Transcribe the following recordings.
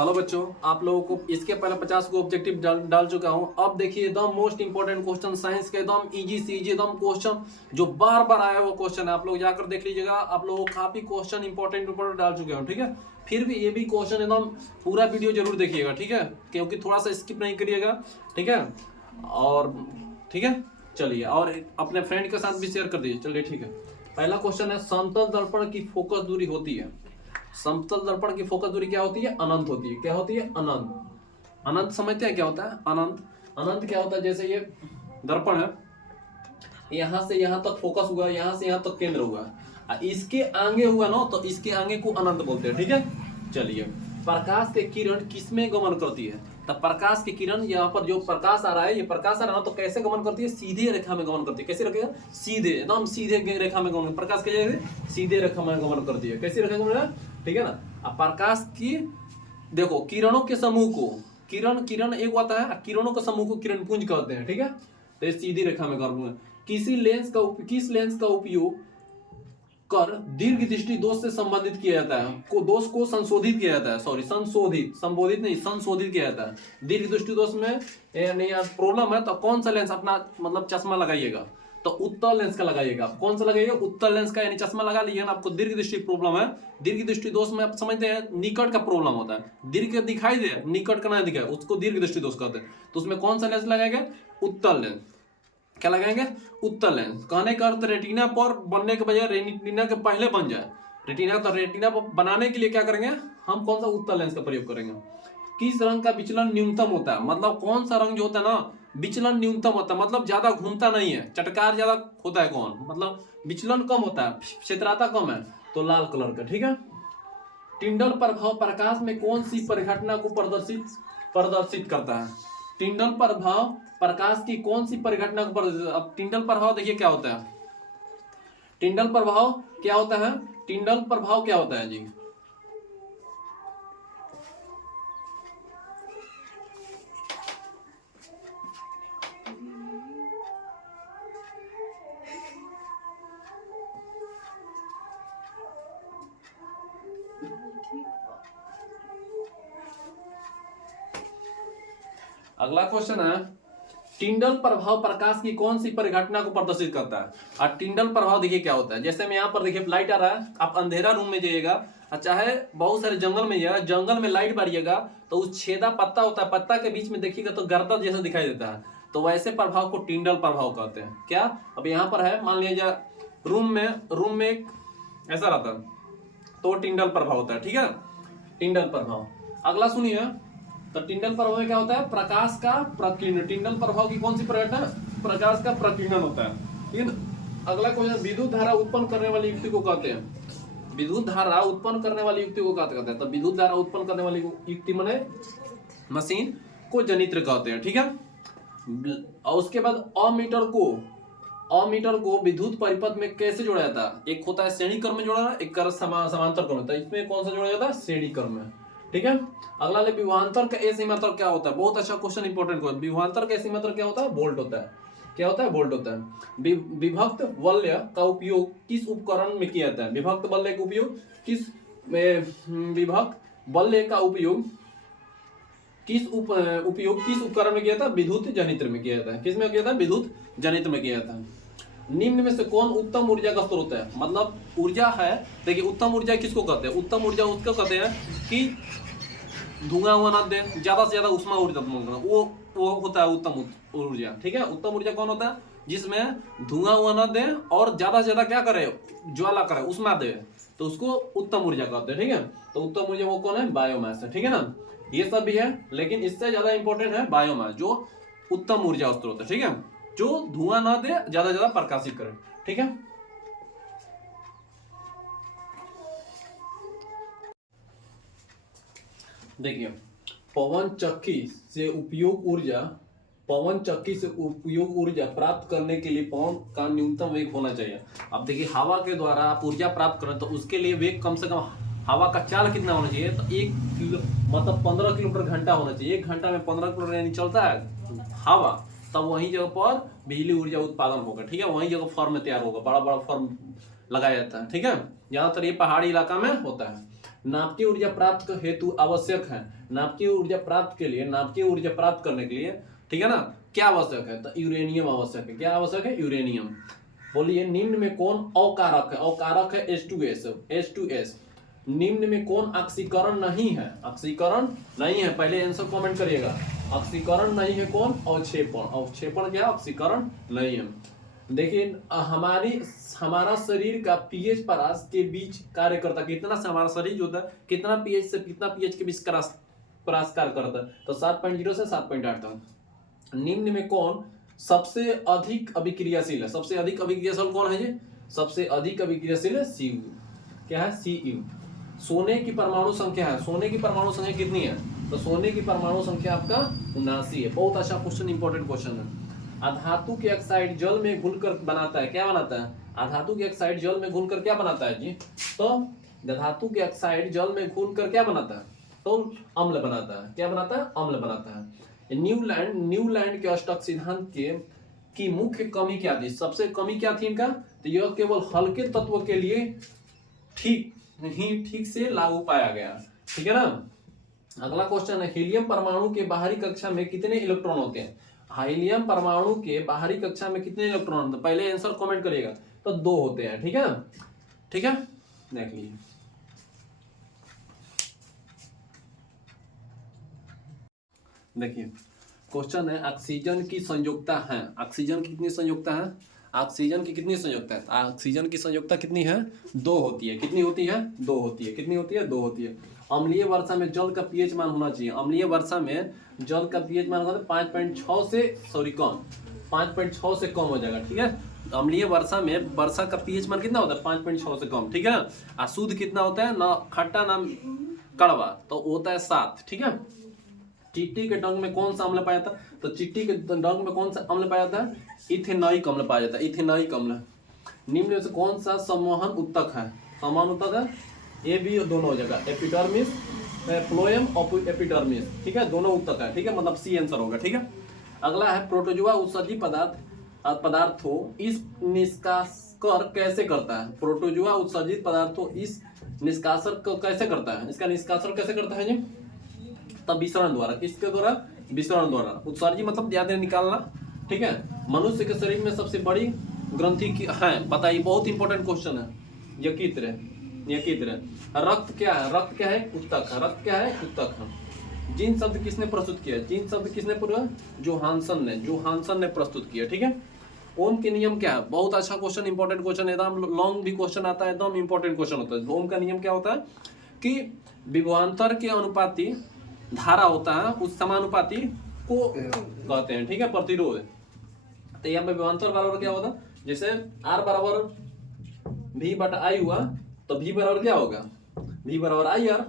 Hello बच्चों, आप लोगों को इसके पहले 50 को ऑब्जेक्टिव डाल चुका हूं। अब देखिए एकदम मोस्ट इंपोर्टेंट क्वेश्चन, साइंस के एकदम इजी से इजी एकदम क्वेश्चन जो बार बार आया हुआ क्वेश्चन है। आप लोग जाकर देख लीजिएगा, आप लोगों को काफी क्वेश्चन इंपोर्टेंट डाल चुके हूं। ठीक है, फिर भी ये भी क्वेश्चन एकदम पूरा वीडियो जरूर देखिएगा, ठीक है, क्योंकि थोड़ा सा स्किप नहीं करिएगा। ठीक है, और ठीक है, चलिए, और अपने फ्रेंड के साथ भी शेयर कर दीजिए। चलिए ठीक है, पहला क्वेश्चन है, समतल दर्पण की फोकस दूरी होती है। समतल दर्पण की फोकस दूरी क्या होती है? अनंत होती है। क्या होती है? अनंत। अनंत समझते हैं क्या होता है? अनंत। अनंत क्या होता है? जैसे ये दर्पण है, यहां से यहां तक फोकस हुआ, यहां से यहां तक केंद्र हुआ, इसके आगे हुआ ना, तो इसके आगे को अनंत बोलते हैं। ठीक है, चलिए, प्रकाश के किरण किसमें गमन करती है? तब प्रकाश की किरण, यहाँ पर जो प्रकाश आ रहा है, ये प्रकाश आ रहा है ना, तो कैसे गमन करती है? सीधे रेखा में गमन करती है। कैसे रखेगा? सीधे, एकदम सीधे रेखा में गमन। प्रकाश के जैसे सीधे रेखा में गमन करती है। कैसी रेखा गमन? ठीक है ना। अब प्रकाश की देखो, किरणों के समूह को, किरण एक होता है, किरणों के समूह को किरण पुंज कहते हैं। ठीक है, तो ये सीधी रेखा में गमन। किस लेंस का उपयोग कर दीर्घ दृष्टि दोष से संबंधित किया जाता है? को दोष को संशोधित किया जाता है, सॉरी, संबोधित नहीं, संशोधित किया जाता है। दीर्घ दृष्टि दोष में नहीं प्रॉब्लम है, तो कौन सा लेंस अपना मतलब चश्मा लगाइएगा? तो उत्तल लेंस का लगाइएगा। कौन सा लगाइएगा? उत्तल लेंस का, यानी चश्मा लगा लीजिए ना। आपको दीर्घ दृष्टि प्रॉब्लम है, दीर्घ दृष्टि दोष में आप समझते हैं निकट का प्रॉब्लम होता है। दीर्घ दिखाई दे, निकट का ना दिखाए, उसको दीर्घ दृष्टि दोष कहते हैं। तो उसमें कौन सा लेंस लगाएंगे? उत्तल लेंस। क्या लगाएंगे? उत्तल लेंस। कहने का अर्थ रेटिना पर बनने के बजाय रेटिना के पहले बन जाए। रेटिना, तो रेटिना पर बनाने के लिए क्या करेंगे हम? कौन सा? उत्तल लेंस का प्रयोग करेंगे। किस रंग का विचलन न्यूनतम होता है? मतलब कौन सा रंग जो होता है ना, विचलन न्यूनतम होता है, मतलब ज्यादा घूमता नहीं है, चटकार ज्यादा होता है। कौन? मतलब विचलन कम होता है, क्षेत्रता कम है, तो लाल कलर का। ठीक है। टिंडल प्रभाव प्रकाश में कौन सी परिघटना को प्रदर्शित करता है? टिंडल प्रभाव प्रकाश की कौन सी परिघटना को प्रदर्शित? अब टिंडल प्रभाव देखिए क्या होता है। टिंडल प्रभाव क्या होता है? टिंडल प्रभाव क्या होता है जी? अगला क्वेश्चन है, टिंडल प्रभाव प्रकाश की कौन सी परिघटना को प्रदर्शित करता है? और टिंडल प्रभाव देखिए क्या होता है। जैसे मैं यहाँ पर देखिए लाइट आ रहा है, आप अंधेरा रूम में जाइएगा, चाहे बहुत सारे जंगल में जाइएगा, जंगल में लाइट मारिएगा, तो उस छेदा पत्ता होता है, पत्ता के बीच में देखिएगा तो गर्दन जैसा दिखाई देता है, तो वैसे प्रभाव को टिंडल प्रभाव कहते हैं। क्या? अब यहाँ पर है, मान लीजिए रूम में एक ऐसा रहता है, तो टिंडल प्रभाव होता है। ठीक है, टिंडल प्रभाव। अगला सुनिए, तो टिंडल प्रभाव में क्या होता है? प्रकाश का प्रकीर्णन। टिंडल प्रभाव की कौन सी परिघटना? प्रकाश का प्रकीर्णन होता है। ठीक है। अगला क्वेश्चन, विद्युत धारा उत्पन्न करने वाली युक्ति को कहते हैं? विद्युत धारा उत्पन्न करने वाली युक्ति को कहते हैं? तो विद्युत धारा उत्पन्न करने वाली युक्ति माने मशीन को जनित्र कहते हैं। ठीक है। और उसके बाद अमीटर को विद्युत परिपथ में कैसे जोड़ा जाता है? एक होता है श्रेणी क्रम में जोड़ा, एक समांतर क्रम होता है। इसमें कौन सा जोड़ा जाता है? श्रेणी क्रम में। ठीक है। अगला ले, विभवांतर का असीमांतर क्या होता है? बहुत अच्छा क्वेश्चन, इंपॉर्टेंट क्वेश्चन। विभवांतर का असीमांतर क्या होता है? वोल्ट होता है। क्या होता है? वोल्ट होता है। विभक्त वलय का उपयोग किस उपकरण में किया जाता है? विभक्त वलय का उपयोग किस विभक्त वलय का उपयोग किस उपकरण में किया था? विद्युत जनित्र में किया जाता है। किस में किया था? विद्युत जनित्र में किया जाता है। निम्न में से कौन उत्तम ऊर्जा का स्रोत है? मतलब ऊर्जा है, देखिए उत्तम ऊर्जा किसको कहते हैं? उत्तम ऊर्जा उसको कहते हैं कि धुआं हुआ ना दे, ज्यादा से ज्यादा उष्मा ऊर्जा, वो होता है उत्तम ऊर्जा। ठीक है। उत्तम ऊर्जा कौन होता है? जिसमें धुआं हुआ ना दे और ज्यादा से ज्यादा क्या करे? ज्वाला करे, उष्मा दे, तो उसको उत्तम ऊर्जा कहते हैं। ठीक है। तो उत्तम ऊर्जा वो कौन है? बायोमास है। ठीक है ना। ये सब भी है, लेकिन इससे ज्यादा इंपॉर्टेंट है बायोमास, जो उत्तम ऊर्जा स्रोत है। ठीक है, जो धुआं ना दे, ज्यादा ज्यादा प्रकाशित करे। ठीक है। देखिए, पवन चक्की से उपयोग ऊर्जा प्राप्त करने के लिए पवन का न्यूनतम वेग होना चाहिए। अब देखिए, हवा के द्वारा आप ऊर्जा प्राप्त करें तो उसके लिए वेग कम से कम, हवा का चाल कितना होना चाहिए? तो 15 किलोमीटर घंटा होना चाहिए। 1 घंटा में 15 किलोमीटर यानी चलता है हवा, तब वहीं जगह पर बिजली ऊर्जा उत्पादन होगा। ठीक है, वहीं जगह फॉर्म में तैयार होगा, बड़ा बड़ा फॉर्म लगाया जाता है। ठीक है, ज्यादातर ये पहाड़ी इलाका में होता है। नाभिकीय ऊर्जा प्राप्त हेतु आवश्यक है, नाभिकीय ऊर्जा प्राप्त के लिए, नाभिकीय ऊर्जा प्राप्त करने के लिए, ठीक है ना, क्या आवश्यक है, तो यूरेनियम आवश्यक है। क्या आवश्यक है, यूरेनियम। बोलिए निम्न में कौन अकारक है, अकारक है H2S, H2S। निम्न में कौन ऑक्सीकरण नहीं है, ऑक्सीकरण नहीं है, पहले आंसर कमेंट करिएगा। ऑक्सीकरण नहीं है कौन, अवक्षेपण, अवक्षेपण क्या, ऑक्सीकरण नहीं है। देखिए हमारा शरीर का पीएच परास के बीच कार्य करता, कितना से हमारा शरीर जो होता है कितना पीएच से कितना पीएच के बीच परास कार्य करता है, तो 7.0 से 7.8 तक। निम्न में कौन सबसे अधिक अभिक्रियाशील है, सबसे अधिक अभिक्रियाशील कौन है, ये सबसे अधिक अभिक्रियाशील है Cu। क्या है, Cu। सोने की परमाणु संख्या है, सोने की परमाणु संख्या कितनी है, तो सोने की परमाणु संख्या आपका 79 है। बहुत अच्छा क्वेश्चन, इंपॉर्टेंट क्वेश्चन है। अधातु के ऑक्साइड जल में घुलकर बनाता है, क्या बनाता है, अधातु के ऑक्साइड जल में घुलकर क्या बनाता है जी, तो धातु के ऑक्साइड जल में घुलकर क्या बनाता है, तो अम्ल बनाता है। क्या बनाता है, अम्ल बनाता है। न्यूलैंड के अष्टक सिद्धांत की मुख्य कमी क्या थी, सबसे कमी क्या थी इनका, तो यह केवल हल्के तत्व के लिए ठीक से लागू पाया गया, ठीक है ना। अगला क्वेश्चन है, हीलियम परमाणु के बाहरी कक्षा में कितने इलेक्ट्रॉन होते हैं, हीलियम परमाणु के बाहरी कक्षा में कितने इलेक्ट्रॉन होते हैं, पहले आंसर कमेंट करिएगा, तो 2 होते हैं, ठीक है, ठीक है, देख लीजिए। देखिए क्वेश्चन है, ऑक्सीजन की संयुक्ता है, ऑक्सीजन की कितनी संयुक्ता है, ऑक्सीजन की कितनी संयुक्ता है, ऑक्सीजन की संयुक्ता कितनी है, 2 होती है। कितनी होती है, 2 होती है। कितनी होती है, 2 होती है। अम्लीय वर्षा में जल का पीएच मान होना चाहिए, अम्लीय वर्षा में जल का पीएच मान होगा 5.6 से कम, 5.6 से कम हो जाएगा, ठीक है। अम्लीय वर्षा में वर्षा का पीएच मान कितना होता है, 5.6 से कम, ठीक है ना। और शुद्ध कितना होता है, ना खट्टा ना कड़वा, तो होता है 7, ठीक है। चींटी के डंक में कौन सा अम्ल पाया जाता है, तो चींटी के डंक में कौन सा अम्ल पाया जाता है, इथेनॉइक अम्ल पाया जाता है, इथेनॉइक अम्ल। निम्न में से कौन सा संवहन उत्तक है, संवहन उत्तक है, ये भी दोनों हो जाएगा, एपिडर्मिस, फ्लोएम और एपिडर्मिस, ठीक है, दोनों उत्तक है, ठीक है, मतलब सी आंसर होगा, ठीक है। अगला है, प्रोटोजुआ उत्सर्जी पदार्थों इस निष्कासन कैसे करता है, प्रोटोजुआ उत्सर्जित पदार्थों इस निष्कासन को कैसे करता है, इसका निष्कासन कैसे करता है जी, तब विसरण द्वारा, किसके द्वारा, विसरण द्वारा। उत्सर्जी मतलब याद निकालना, ठीक है। मनुष्य के शरीर में सबसे बड़ी ग्रंथि की है, बताइए, बहुत इंपॉर्टेंट क्वेश्चन है, यकृत, यकृत। रक्त क्या है, रक्त क्या है, उत्तक है, रक्त क्या है, उत्तक है। जीन शब्द किसने प्रस्तुत किया, जीन शब्द किसने पूरा, जोहानसन ने प्रस्तुत किया, ठीक है। ओम के नियम क्या है, बहुत अच्छा क्वेश्चन, इंपॉर्टेंट क्वेश्चन, एकदम लॉन्ग भी क्वेश्चन आता है, एकदम इंपॉर्टेंट क्वेश्चन होता है। ओम का नियम क्या होता है कि विभवांतर के अनुपाती धारा होता है, उस समानुपाती को कहते हैं, ठीक है, प्रतिरोध। तो यहाँ पे विभवांतर बराबर क्या होता है, जैसे R बराबर V बटा I हुआ, तो V बराबर क्या होगा, V बराबर IR,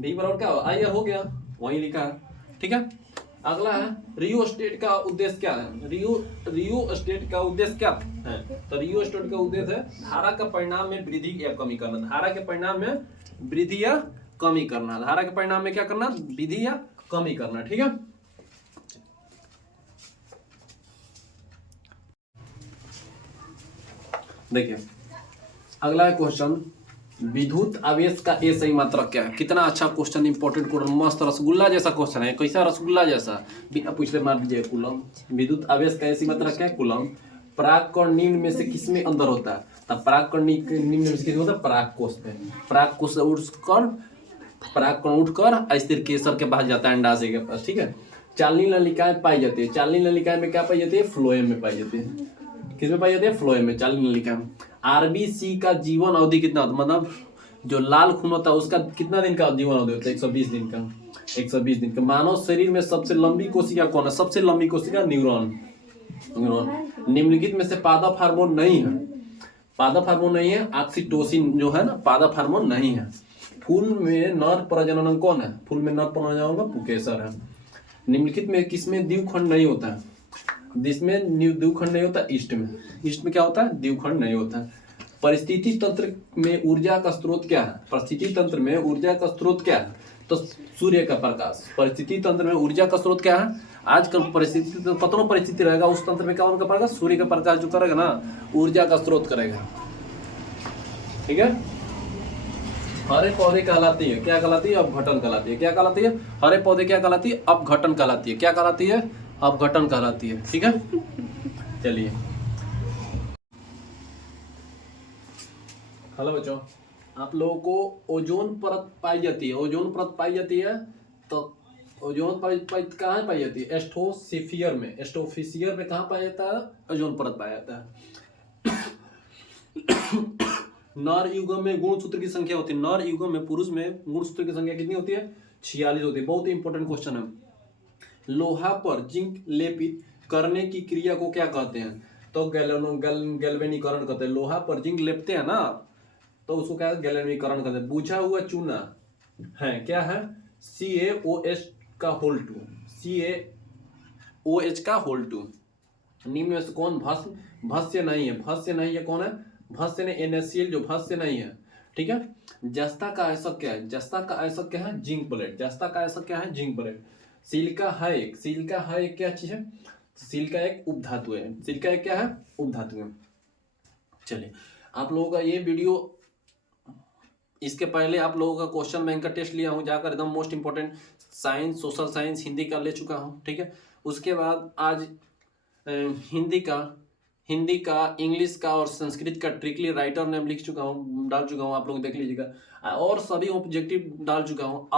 V बराबर क्या होगा, IR हो गया, वही लिखा है, ठीक है। अगला है, रियोस्टेट का उद्देश्य क्या है, रियोस्टेट का उद्देश्य क्या है, तो रियोस्टेट का उद्देश्य है धारा का परिणाम में वृद्धि या कमी करना, धारा के परिणाम में वृद्धि या कमी करना, धारा के परिणाम में क्या करना, वृद्धि या कमी करना, ठीक है। देखिए अगला है क्वेश्चन, विद्युत आवेश का ए सही मात्रक क्या है, कितना अच्छा क्वेश्चन, इंपॉर्टेंट क्वेश्चन, मस्त रसगुल्ला जैसा क्वेश्चन है, कैसा रसगुल्ला जैसा, बिना पूछले मार दीजिए, कूलम। विद्युत आवेश का ए सही मात्रक क्या है, कूलम। परागकण निम्न में से किसमें अंदर होता है, तब परागकण निम्न में से किसमें होता है, परागकोश में, परागकोश से उठकर परागकण उठकर स्थिर केसर के पास जाता है, अंडाशय के पास, ठीक है। चालनी नलिकाएं पाई जाती है, चालनी नलिकाएं में क्या पाई जाती है, फ्लोएम में पाई जाती है, किसमें पाई जाती है, फ्लोएम में, चालनी नलिका में। आरबीसी का जीवन अवधि कितना होता है, मतलब जो लाल खून होता है उसका कितना दिन का जीवन अवधि होता है, 120 दिन का, 120 दिन का। मानव शरीर में सबसे लंबी कोशिका कौन है, सबसे लंबी कोशिका न्यूरॉन, न्यूरॉन। निम्नलिखित में से पादप हार्मोन नहीं है, पादप हार्मोन नहीं है, ऑक्सीटोसिन जो है ना, पादप हार्मोन नहीं है। फूल में नर प्रजनन कौन है, फूल में नर प्रजनन पुकेसर है। निम्नलिखित में किसमें द्विखंड नहीं होता है, जिसमें द्विखंड नहीं होता, ईस्ट में, ईस्ट में क्या होता है, द्विखंड नहीं होता है। परिस्थिति तंत्र में ऊर्जा का स्रोत क्या है, परिस्थिति तंत्र में ऊर्जा का स्रोत क्या है, तो सूर्य का प्रकाश। परिस्थिति तंत्र में ऊर्जा का स्रोत क्या है, आजकल परिस्थिति कतनों परिस्थिति रहेगा, उस तंत्र में क्या होगा, प्रकाश, सूर्य का प्रकाश जो करेगा ना, ऊर्जा का स्रोत करेगा, ठीक है। हरे पौधे कहलाती है, क्या कहलाती है? अपघटन कहलाती है। क्या कहलाती है? हरे पौधे क्या कहलाती है? अपघटन कहलाती है। क्या कहलाती है? अपघटन कहलाती है। ठीक है, चलिए। हेलो बच्चों, आप लोगों को ओजोन परत पाई जाती है, ओजोन परत पाई जाती है। तो ओजोन परत कहाँ पाई जाती है? एस्ट्रोस्फीयर में, एस्ट्रोस्फीयर में कहाँ पाया जाता है? ओजोन परत पाया जाता है। नर युगम में गुणसूत्र की संख्या होती है, नर युगम में, पुरुष में गुणसूत्र की संख्या कितनी होती है? 46 होती है। बहुत ही इंपॉर्टेंट क्वेश्चन है। लोहा पर जिंक लेपित करने की क्रिया को क्या कहते हैं? तो गैल्वेनीकरण कहते हैं। लोहा पर जिंक लेपते हैं ना, तो उसको क्या गैल्वेनीकरण कहते हैं। बुझा हुआ चूना है, क्या है? CaOH का होल 2, CaOH का होल 2। निम्न में से कौन भस्म भस्य नहीं है? भस्य नहीं है कौन है? भस्य ने NaCl जो भस्य नहीं है। ठीक है। जस्ता का आयस्क क्या है? जस्ता का आयस्क क्या है? Zinc plate. जस्ता का आयस्क क्या है? Zinc plate. सिलिका है एक, सिलिका है एक क्या चीज है? सिलिका एक उपधातु है। सिलिका एक क्या है? उपधातु है। चलिए, आप लोगों का ये वीडियो, इसके पहले आप लोगों का क्वेश्चन बैंक का टेस्ट लिया हूँ जाकर, एकदम most important science, social science, Hindi का ले चुका हूँ। ठीक है। उसके बाद आज हिंदी का, इंग्लिश का और संस्कृत का ट्रिकली राइटर नेम लिख चुका हूँ, डाल चुका हूँ, आप लोग देख लीजिएगा। और सभी ऑब्जेक्टिव डाल चुका हूँ।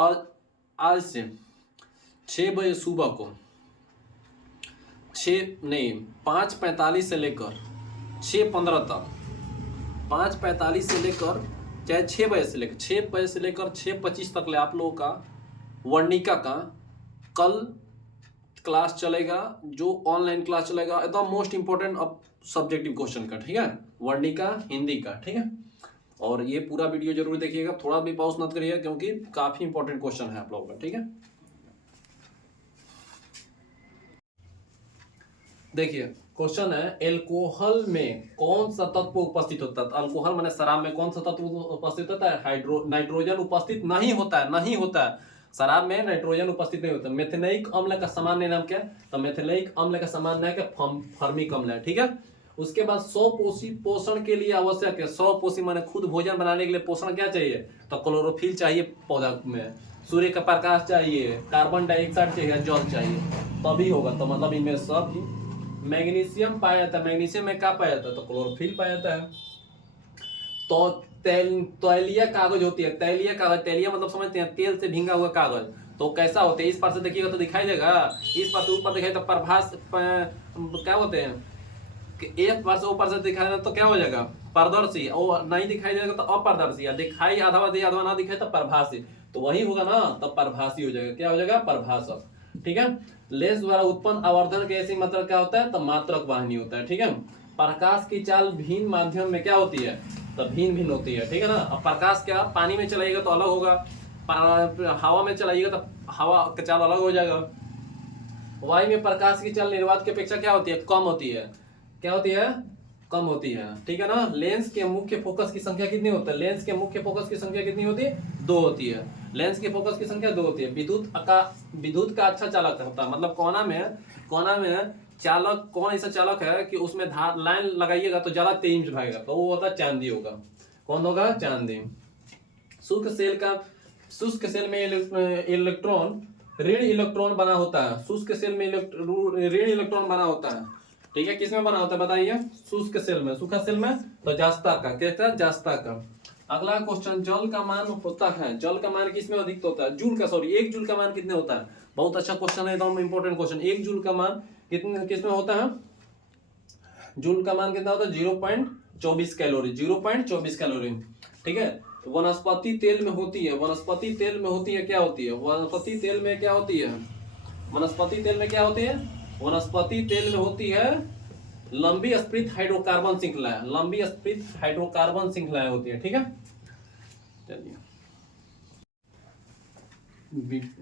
आज से 6 बजे सुबह को, 5:45 से लेकर 6:15 तक, 5:45 से लेकर चाहे 6 बजे से लेकर 6:25 तक ले आप लोगों का वर्णिका का कल क्लास चलेगा, जो ऑनलाइन क्लास चलेगा, एकदम मोस्ट इंपोर्टेंट अब सब्जेक्टिव क्वेश्चन का। ठीक है, वर्णिका हिंदी का। ठीक है, और ये पूरा वीडियो जरूर देखिएगा, थोड़ा भी पॉज मत करिएगा, क्योंकि काफी इंपॉर्टेंट क्वेश्चन है आप लोगों का। ठीक है, देखिए क्वेश्चन है, एल्कोहल में कौन सा तत्व उपस्थित होता है? अल्कोहल माने शराब में कौन सा तत्व उपस्थित होता है? नाइट्रोजन उपस्थित नहीं होता है, नहीं होता है। शराब में नाइट्रोजन उपस्थित नहीं होता। मेथेनइक अम्ल का सामान्य नाम क्या है? तो मेथेनइक अम्ल का सामान्य नाम क्या? फॉर्मिक अम्ल है। ठीक है। उसके बाद 100 पोषण के लिए आवश्यक है। 100 माने खुद भोजन बनाने के लिए पोषण क्या चाहिए? तो क्लोरोफिल चाहिए पौधा में, सूर्य का प्रकाश चाहिए, कार्बन डाइऑक्साइड चाहिए, जल चाहिए, तभी होगा। तो मतलब इनमें सब ही मैग्नीशियम पाया जाता है। मैग्नीशियम में क्या पाया जाता है? तो क्लोरोफिल पाया जाता है। तो तैलीय कागज होती है, तैलीय कागज, तैलीय मतलब समझते हैं, तेल से भींगा हुआ कागज। तो कैसा होता है? इस पार से देखिएगा तो दिखाई देगा, इस पार से ऊपर दिखाई तो प्रभास क्या होते हैं कि एक बार से ऊपर से दिखाई दे तो क्या हो जाएगा? पारदर्शी। और नहीं दिखाई देगा तो अपारदर्शी। या दिखाई आधा आधा ना दिखाई तो प्रभासी। तो वही होगा ना, तब प्रभासी हो जाएगा। क्या हो जाएगा? प्रभाषक। ठीक है। लेंस द्वारा उत्पन्न आवर्धन की ऐसी मात्रा क्या होता है? तो मात्रक वाहिनी होता है। ठीक है। प्रकाश की चाल भिन्न माध्यम में क्या होती है? तो भिन्न भिन्न होती है। ठीक है ना। अब प्रकाश क्या, पानी में चलाइएगा तो अलग होगा, हवा में चलाइएगा तो हवा का चाल अलग हो जाएगा। वायु में प्रकाश की चाल निर्वात की अपेक्षा क्या होती है? कम होती है। क्या होती है? कम होती है। ठीक है ना। लेंस के मुख्य फोकस की संख्या कितनी होती है? लेंस के मुख्य फोकस की संख्या कितनी होती है? 2 होती है। लेंस के फोकस की संख्या 2 होती है। विद्युत का अच्छा चालक होता है, मतलब कोना में चालक, कौन ऐसा चालक है कि उसमें लाइन लगाइएगा तो ज्यादा तेजी से भागेगा? तो वो होता है चांदी होगा। कौन होगा? चांदी। शुष्क सेल में इलेक्ट्रॉन ऋण इलेक्ट्रॉन बना होता है। शुष्क सेल में ऋण इलेक्ट्रॉन बना होता है। ठीक है। किसमें बना होता है बताइए? शुष्क सेल में। सूखा सेल में तो जास्ता का, क्या? जास्ता का। अगला क्वेश्चन, जल का मान होता है, जल का मान किसमें अधिक होता है? जूल का, सॉरी, 1 जूल का मान कितने होता है? बहुत अच्छा क्वेश्चन है, एकदम इंपॉर्टेंट क्वेश्चन। 1 जूल का मान किसमें होता है? जूल का मान कितना होता है? 0.24 कैलोरी, 0.24 कैलोरी। ठीक है। वनस्पति तेल में होती है, वनस्पति तेल में होती है, क्या होती है? वनस्पति तेल में क्या होती है? वनस्पति तेल में क्या होती है? वनस्पति तेल में होती है लंबी स्प्रित हाइड्रोकार्बन श्रृंखलाएं, लंबी स्प्रित हाइड्रोकार्बन श्रृंखलाएं होती है। ठीक है। चलिए,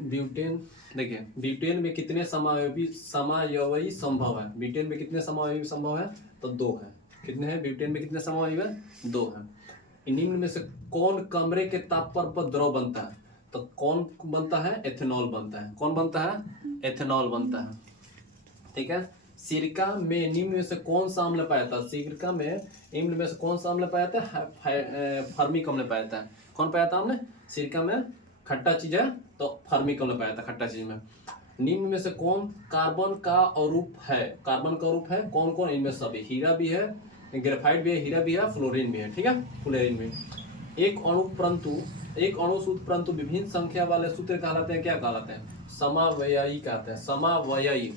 ब्यूटेन देखिए, ब्यूटेन में कितने समावयवी संभव है? ब्यूटेन में कितने समावयवी संभव है? तो 2 है। कितने हैं ब्यूटेन में? कितने समावयवी है? 2 है। निम्न में से कौन कमरे के तापमान पर द्रव बनता है? तो कौन बनता है? एथेनॉल बनता है। कौन बनता है? एथेनॉल बनता है। ठीक है। सिरका में निम्न में से कौन सा अम्ल पाया जाता है? सिरका में निम्न में से कौन सा अम्ल पाया जाता है? फॉर्मिक अम्ल पाया जाता है। कौन पाया था हमने? सिरका में खट्टा चीज है तो फर्मिकल में पाया था खट्टा चीज में। निम्न में से कौन कार्बन का अरूप है? कार्बन का अरूप है कौन कौन? इनमें सभी, हीरा भी है, ग्रेफाइट भी है, हीरा भी है, फ्लोरीन भी है, ठीक है, फ्लोरीन भी। एक अणु सूत्र परंतु विभिन्न संख्या वाले सूत्र कहलाते हैं, क्या कहलाते हैं? समावयवी कहते हैं, समावयवी।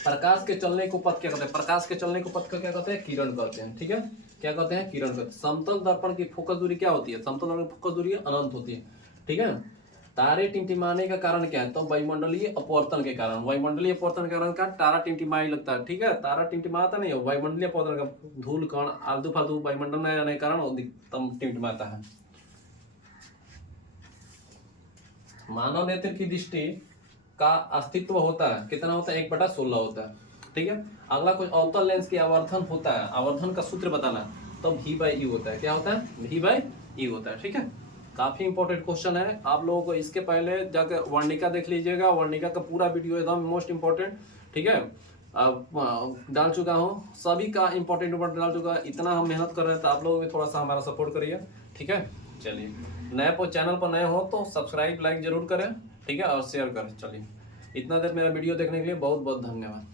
प्रकाश के चलने को पथ क्या कहते हैं? प्रकाश के चलने को पथ का क्या कहते हैं? किरण कहते हैं, ठीक है, क्या कहते हैं? किरण कहते हैं। समतल दर्पण की फोकस दूरी क्या होती है? समतल दर्पण की फोकस दूरी अनंत होती है, ठीक है। तारे टिमटिमाने का कारण क्या है? तो वायुमंडलीय अपवर्तन के कारण। वायुमंडलीय अपवर्तन के कारण का तारा टिमटिमाने लगता है, ठीक है, तारा टिमटिमाता नहीं है, वायुमंडलीय अपवर्तन का धूल कण आलतू फालतू वायुमंडल में आने के कारण अधिकतम टिमटिमाता है। मानव नेत्र की दृष्टि का अस्तित्व होता है, कितना होता है? 1/16 होता है, ठीक है। अगला कुछ अवतल लेंस की आवर्धन होता है, आवर्धन का सूत्र बताना, तो v/u होता है, क्या होता है? v/u होता है, ठीक है। काफी इंपॉर्टेंट क्वेश्चन है, आप लोगों को इसके पहले जाकर वर्णिका देख लीजिएगा, वर्णिका का पूरा वीडियो एकदम मोस्ट इंपॉर्टेंट, ठीक है, डाल चुका हूँ, सभी का इंपॉर्टेंट डाल चुका है। इतना हम मेहनत कर रहे हैं तो आप लोग भी थोड़ा सा हमारा सपोर्ट करिए, ठीक है। चलिए, नए पर चैनल पर नए हो तो सब्सक्राइब लाइक जरूर करें, ठीक है, और शेयर करें। चलिए, इतना देर मेरा वीडियो देखने के लिए बहुत बहुत धन्यवाद।